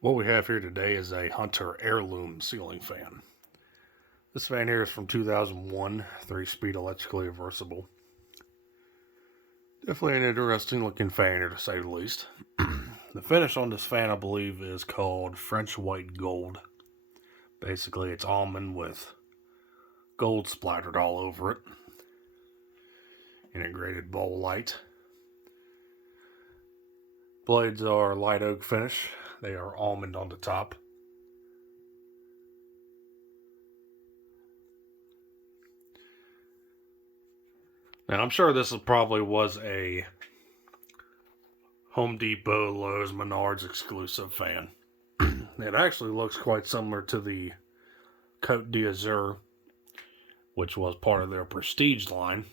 What we have here today is a Hunter Heirloom ceiling fan. This fan here is from 2001, 3-speed electrically reversible. Definitely an interesting looking fan here to say the least. The finish on this fan I believe is called French White Gold. Basically it's almond with gold splattered all over it. Integrated bowl light. Blades are light oak finish. They are almond on the top. Now, I'm sure this probably was a Home Depot, Lowe's, Menards exclusive fan. It actually looks quite similar to the Côte d'Azur, which was part of their Prestige line.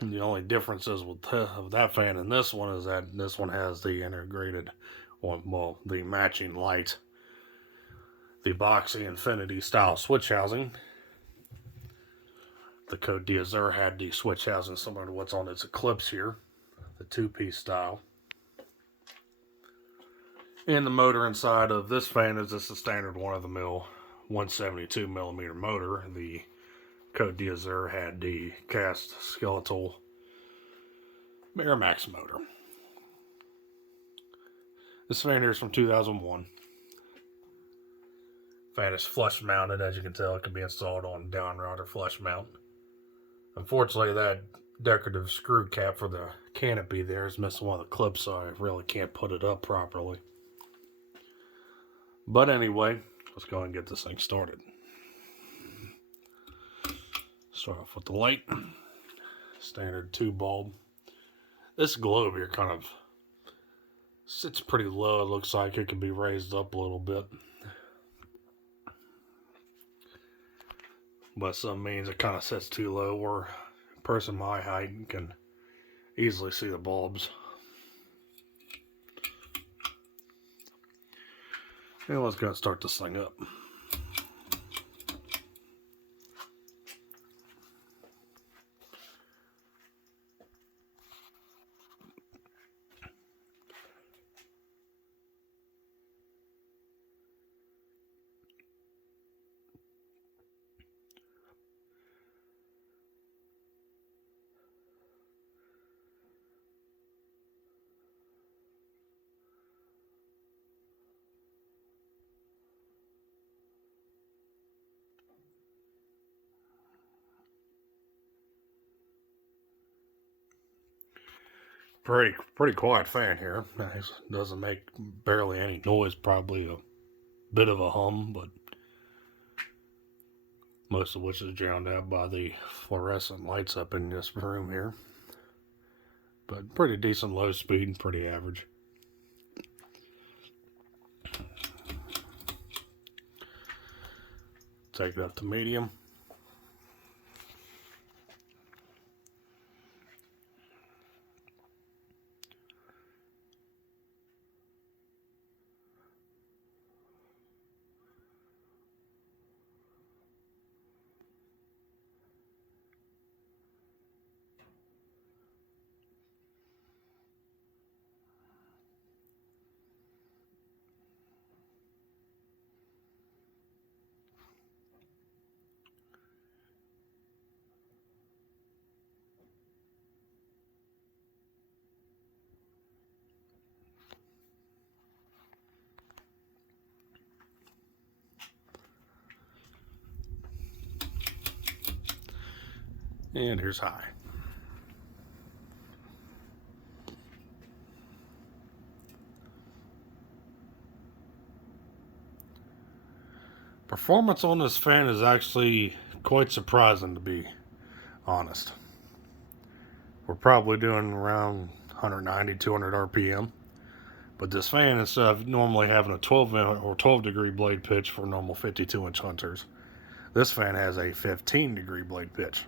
And the only difference is with that fan and this one is that this one has the integrated, the matching light, the boxy infinity style switch housing. The Côte d'Azur had the switch housing similar to what's on its Eclipse here, the two-piece style. And the motor inside of this fan is just a standard one-of-the-mill 172 millimeter motor. The Côte d'Azur had the cast skeletal Miramax motor. This fan here is from 2001. Fan is flush mounted, as you can tell. It can be installed on down rod or flush mount. Unfortunately, that decorative screw cap for the canopy there is missing one of the clips, so I really can't put it up properly. But anyway, let's go and get this thing started. Start off with the light. Standard 2-bulb. This globe here kind of sits pretty low. It looks like it can be raised up a little bit. But some means it kind of sits too low where a person my height can easily see the bulbs. And let's go and start this thing up. Pretty quiet fan here. It doesn't make barely any noise, probably a bit of a hum, but most of which is drowned out by the fluorescent lights up in this room here. But pretty decent low speed, pretty average. Take it up to medium. And here's high. Performance on this fan is actually quite surprising, to be honest. We're probably doing around 190, 200 RPM. But this fan, instead of normally having a 12 degree blade pitch for normal 52-inch Hunters, this fan has a 15 degree blade pitch.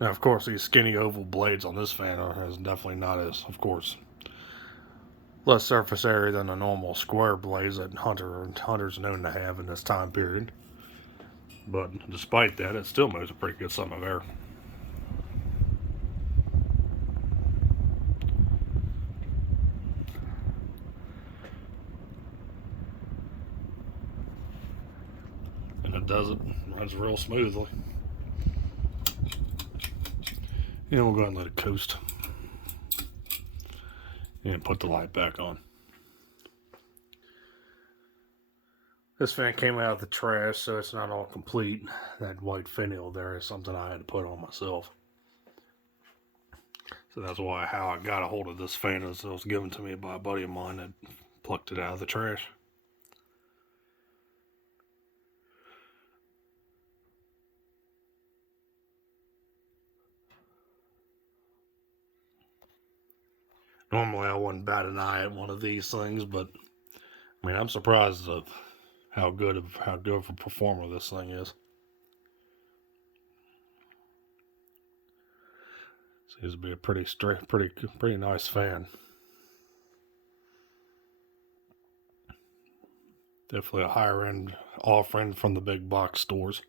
Now, of course, these skinny oval blades on this fan is definitely not as, of course, less surface area than the normal square blades that Hunter's known to have in this time period. But despite that, it still moves a pretty good sum of air. does it. Runs real smoothly. And we'll go ahead and let it coast. And put the light back on. This fan came out of the trash, so it's not all complete. That white finial there is something I had to put on myself. So that's why how I got a hold of this fan is it was given to me by a buddy of mine that plucked it out of the trash. Normally I wouldn't bat an eye at one of these things, but I mean I'm surprised of how good of a performer this thing is. Seems to be a pretty nice fan. Definitely a higher end offering from the big box stores.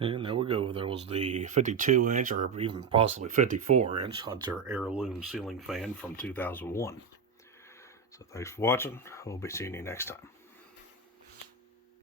And there we go. There was the 52 inch or even possibly 54 inch Hunter Heirloom ceiling fan from 2001. So thanks for watching. We'll be seeing you next time.